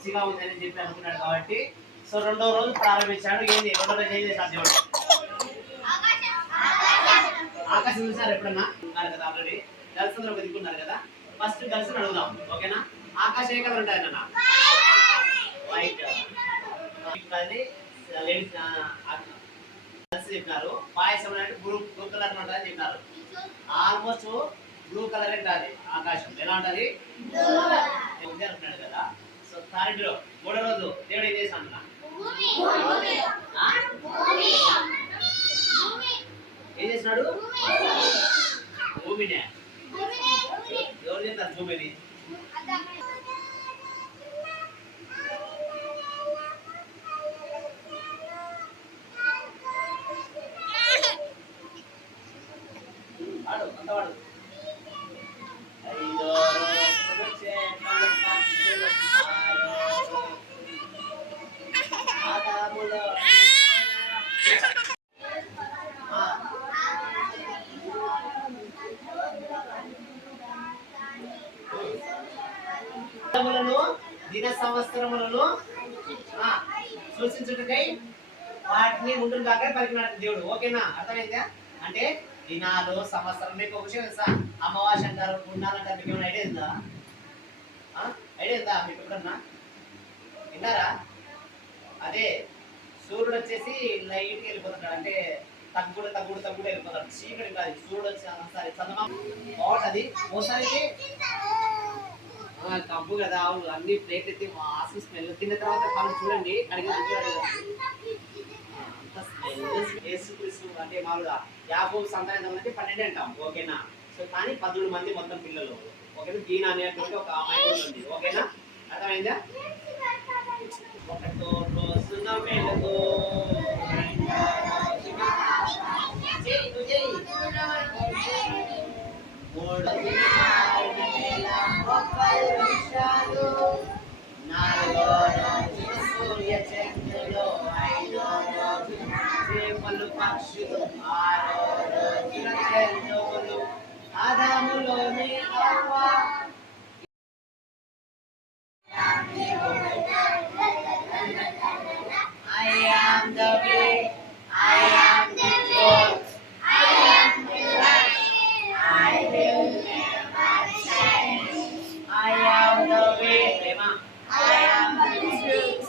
మంచిగా ఉందని చెప్పి అనుకున్నాడు కాబట్టి సో రెండో రోజు ప్రారంభించాడు. ఏంది రెండో రోజు ఏం చేశాడు దేవుడు? ఆకాశం చూసారు ఎప్పుడన్నా? ఉన్నారు కదా ఆల్రెడీ గర్ల్స్ అందరూ ఒక దిక్కున్నారు కదా. ఫస్ట్ గర్ల్స్ అడుగుదాం, ఓకేనా? ఆకాశం ఏ కలర్ ఉంటుంది అన్న? వైట్. లేడీస్ గర్ల్స్ చెప్పినారు. పాయసం అంటే బ్లూ కలర్ ఉంటుందని చెప్పినారు. ఆల్మోస్ట్ బ్లూ కలర్ ఉంటుంది ఆకాశం. ఎలా ఉంటుంది? అంటున్నాడు కదా. సో థర్డ్ మూడో రోజు దేవుడు ఏం చేశాడు అన్న? ఏం చేసినాడు? భూమినే. ఎవరు చేస్తారు భూమిని? వాడు అంతవాడు దిన సంవత్సరములను సూచించుటకై వాటిని ముందు దాకా పలికినాడు దేవుడు. ఓకేనా? అర్థమైందా? అంటే దినాలు సంవత్సరం. మీకు ఒక విషయం తెలుసా? అమావాస్య అంటారు, పుణ్యాలు అంటారు. మీకు ఏమైనా ఐడియా ఉందా? ఐడియా ఉందా మీకు ఎప్పుడన్నా? విన్నారా? అదే సూర్యుడు వచ్చేసి లైట్కి వెళ్ళిపోతున్నాడు, అంటే తగ్గుడు వెళ్ళిపోతాడు. చీకటి కాదు, సూర్యుడు వచ్చి ఒకసారి చందమా బాగుంటుంది. ఓసారి కంపు కదా, అన్ని ప్లేట్ అయితే వాసన స్మెల్. తిన్న తర్వాత పనులు చూడండి, అడిగి అంటే మామూలుగా 50 సంతానం అంటే 12 అంటాం. ఓకేనా? సో కానీ 13 మంది మొత్తం పిల్లలు. ఓకేనా? దీని అనేటువంటి ఒక అమ్మాయి ఉంది. ఓకేనా? అర్థమైందా? ఒకటో రోజున వెలుగు నాలుగో రోజు సూర్య చంద్రులు, ఐదో రోజు చేపలు పక్షులు, ఆరో రోజున జంతువులు, ఆదాములోని హవ్వ. I am the way, I am the truth, I am the light, I will never change. I am the way, I am the truth.